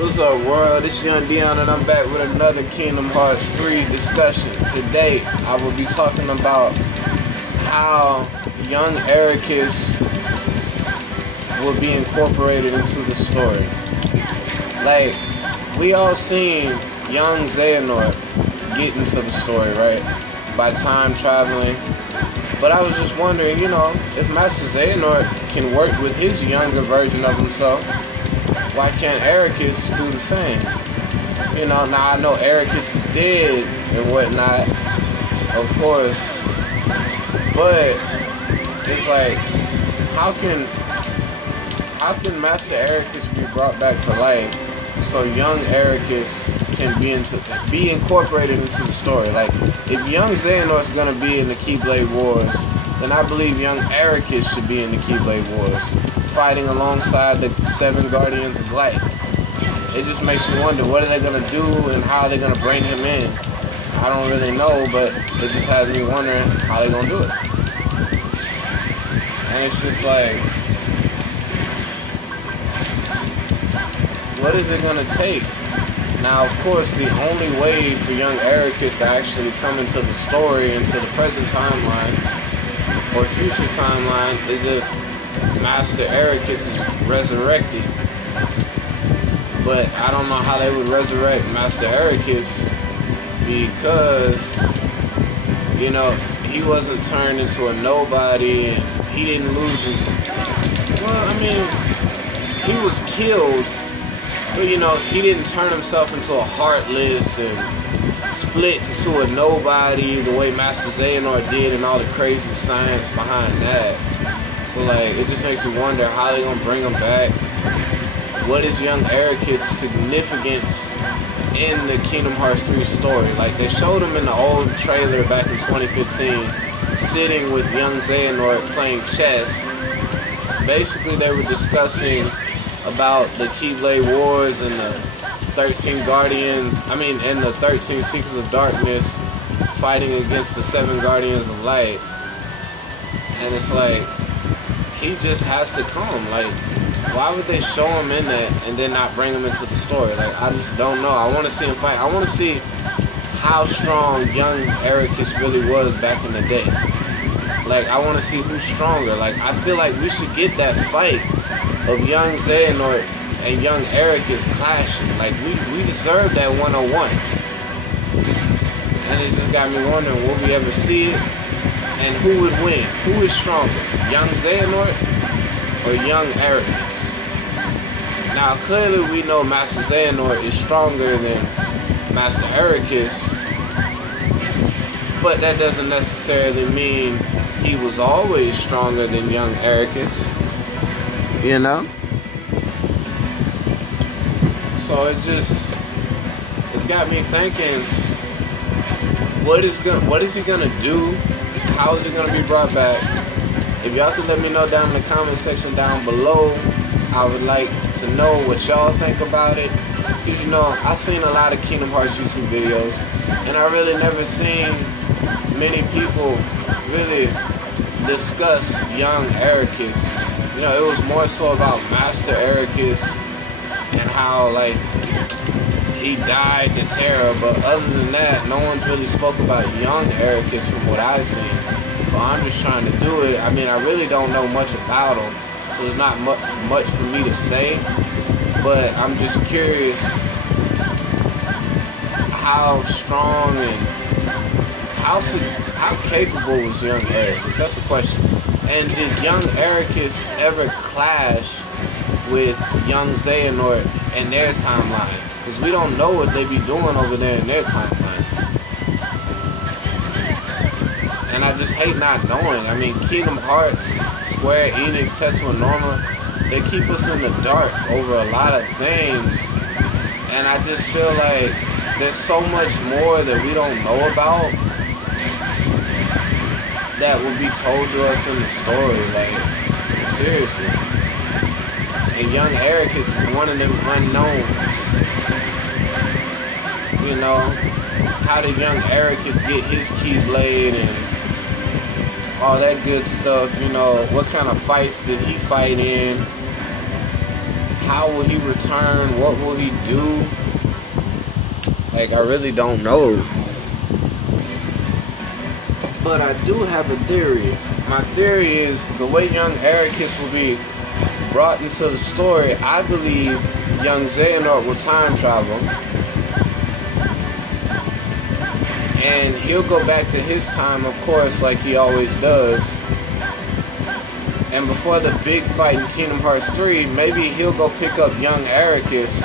What's up, world? It's Young Dion, and I'm back with another Kingdom Hearts 3 discussion. Today, I will be talking about how young Eraqus will be incorporated into the story. Like, we all seen young Xehanort get into the story, right? By time traveling. But I was just wondering, if Master Xehanort can work with his younger version of himself, why can't Eraqus do the same? Now I know Eraqus is dead and whatnot, of course, but it's like, how can Master Eraqus be brought back to life so young Eraqus can be incorporated into the story? Like, if young Xehanort's gonna be in the Keyblade Wars, then I believe young Eraqus should be in the Keyblade Wars, fighting alongside the 7 Guardians of Light. It just makes me wonder, what are they gonna do and how are they gonna bring him in? I don't really know, but it just has me wondering how they're gonna do it. And it's just like, what is it gonna take? Now, of course, the only way for young Eraqus to actually come into the story, into the present timeline, or future timeline, is if Master Eraqus is resurrected. But I don't know how they would resurrect Master Eraqus, because, he wasn't turned into a nobody, and he didn't lose his... Well, I mean, he was killed, but, he didn't turn himself into a Heartless and split into a nobody the way Master Xehanort did, and all the crazy science behind that. So, like, it just makes you wonder how they gonna bring him back. What is young Eraqus' significance in the Kingdom Hearts 3 story? Like, they showed him in the old trailer back in 2015, sitting with young Xehanort playing chess. Basically, they were discussing about the Keyblade Wars and the 13 Guardians, and the 13 Seekers of Darkness fighting against the 7 Guardians of Light. And it's like, he just has to come. Like, why would they show him in that and then not bring him into the story? Like, I just don't know. I want to see him fight. I want to see how strong young Eraqus really was back in the day. Like, I want to see who's stronger. Like, I feel like we should get that fight of young Xehanort and young Eraqus clashing. Like, we deserve that 101. And it just got me wondering, will we ever see it? And who would win? Who is stronger? Young Xehanort or young Eraqus? Now, clearly we know Master Xehanort is stronger than Master Eraqus, but that doesn't necessarily mean he was always stronger than young Eraqus. So it's got me thinking, what is he gonna do? How is it gonna be brought back? If y'all could let me know down in the comment section down below, I would like to know what y'all think about it. Because I've seen a lot of Kingdom Hearts YouTube videos, and I really never seen many people really discuss young Eraqus. It was more so about Master Eraqus and how, like, he died to Terra, but other than that, no one's really spoke about young Eraqus from what I've seen. So I'm just trying to do it. I really don't know much about him, so there's not much for me to say, but I'm just curious how strong and how capable was young Eraqus? That's the question. And did young Eraqus ever clash with young Xehanort in their timeline? Because we don't know what they be doing over there in their timeline. And I just hate not knowing. Kingdom Hearts, Square Enix, Tetsuya Norma, they keep us in the dark over a lot of things. And I just feel like there's so much more that we don't know about that will be told to us in the story. Like, seriously. And young Eraqus is one of them unknowns. How did young Eraqus get his Keyblade and all that good stuff? What kind of fights did he fight in? how will he return? What will he do? Like, I really don't know. But I do have a theory. My theory is the way young Eraqus will be brought into the story, I believe young Xehanort will time travel. And he'll go back to his time, of course, like he always does. And before the big fight in Kingdom Hearts 3, maybe he'll go pick up young Eraqus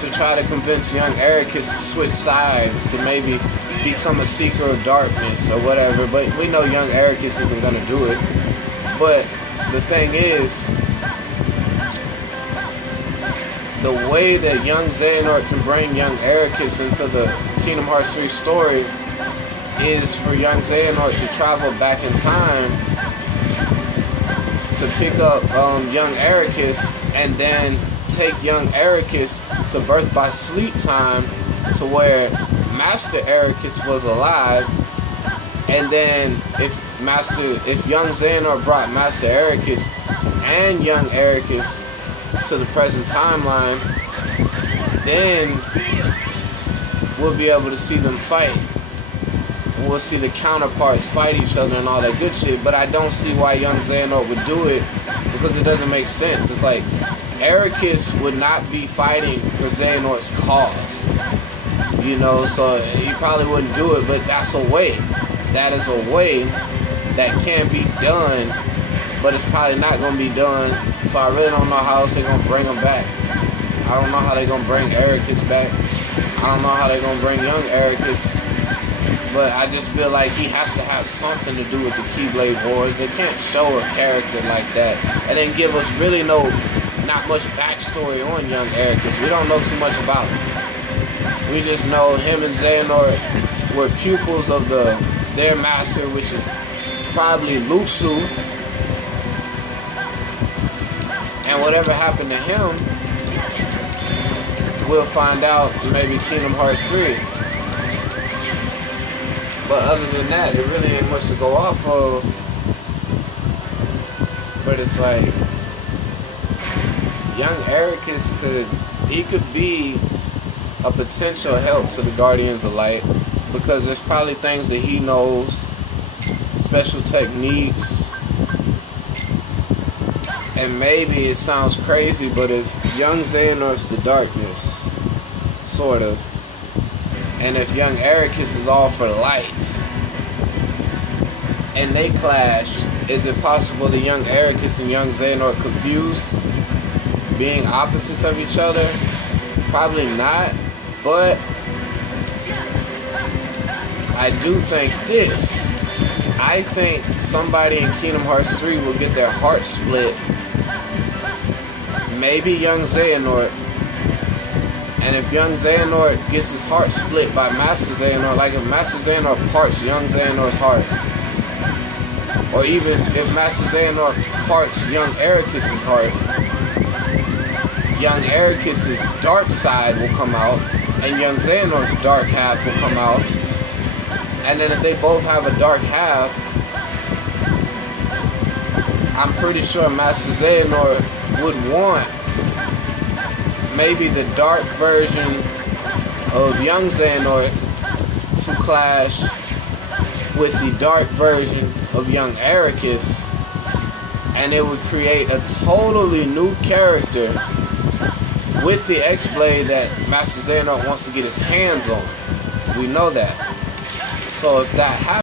to try to convince young Eraqus to switch sides, to maybe become a seeker of darkness or whatever. But we know young Eraqus isn't going to do it. But the thing is, the way that young Xehanort can bring young Eraqus into the Kingdom Hearts 3 story is for young Xehanort to travel back in time to pick up young Eraqus and then take young Eraqus to Birth by Sleep time, to where Master Eraqus was alive. And then if young Xehanort brought Master Eraqus and young Eraqus to the present timeline, then we'll be able to see them fight. And we'll see the counterparts fight each other and all that good shit. But I don't see why young Xehanort would do it, because it doesn't make sense. It's like Eraqus would not be fighting for Xehanort's cause, you know, so he probably wouldn't do it. But that's a way. That is a way that can be done, but it's probably not going to be done. So I really don't know how else they're going to bring him back. I don't know how they're going to bring Eraqus back. I don't know how they're going to bring young Eraqus. But I just feel like he has to have something to do with the Keyblade Wars. They can't show a character like that and then give us really not much backstory on young Eraqus. We don't know too much about him. We just know him and Xehanort were pupils of their master, which is probably Lutsu. And whatever happened to him, we'll find out maybe Kingdom Hearts 3. But other than that, it really ain't much to go off of. But it's like, young Eraqus could be a potential help to the Guardians of Light, because there's probably things that he knows, special techniques. And maybe it sounds crazy, but if young Xehanort's the darkness, sort of, and if young Eraqus is all for light, and they clash, is it possible that young Eraqus and young Xehanort confuse, being opposites of each other? Probably not, but I do think this. I think somebody in Kingdom Hearts 3 will get their heart split. Maybe young Xehanort. And if young Xehanort gets his heart split by Master Xehanort, like if Master Xehanort parts young Xehanort's heart, or even if Master Xehanort parts young Eraqus' heart, young Eraqus' dark side will come out, and young Xehanort's dark half will come out. And then if they both have a dark half, I'm pretty sure Master Xehanort would want maybe the dark version of young Xehanort to clash with the dark version of young Eraqus, and it would create a totally new character with the X-Blade that Master Xehanort wants to get his hands on. We know that. So if that happens,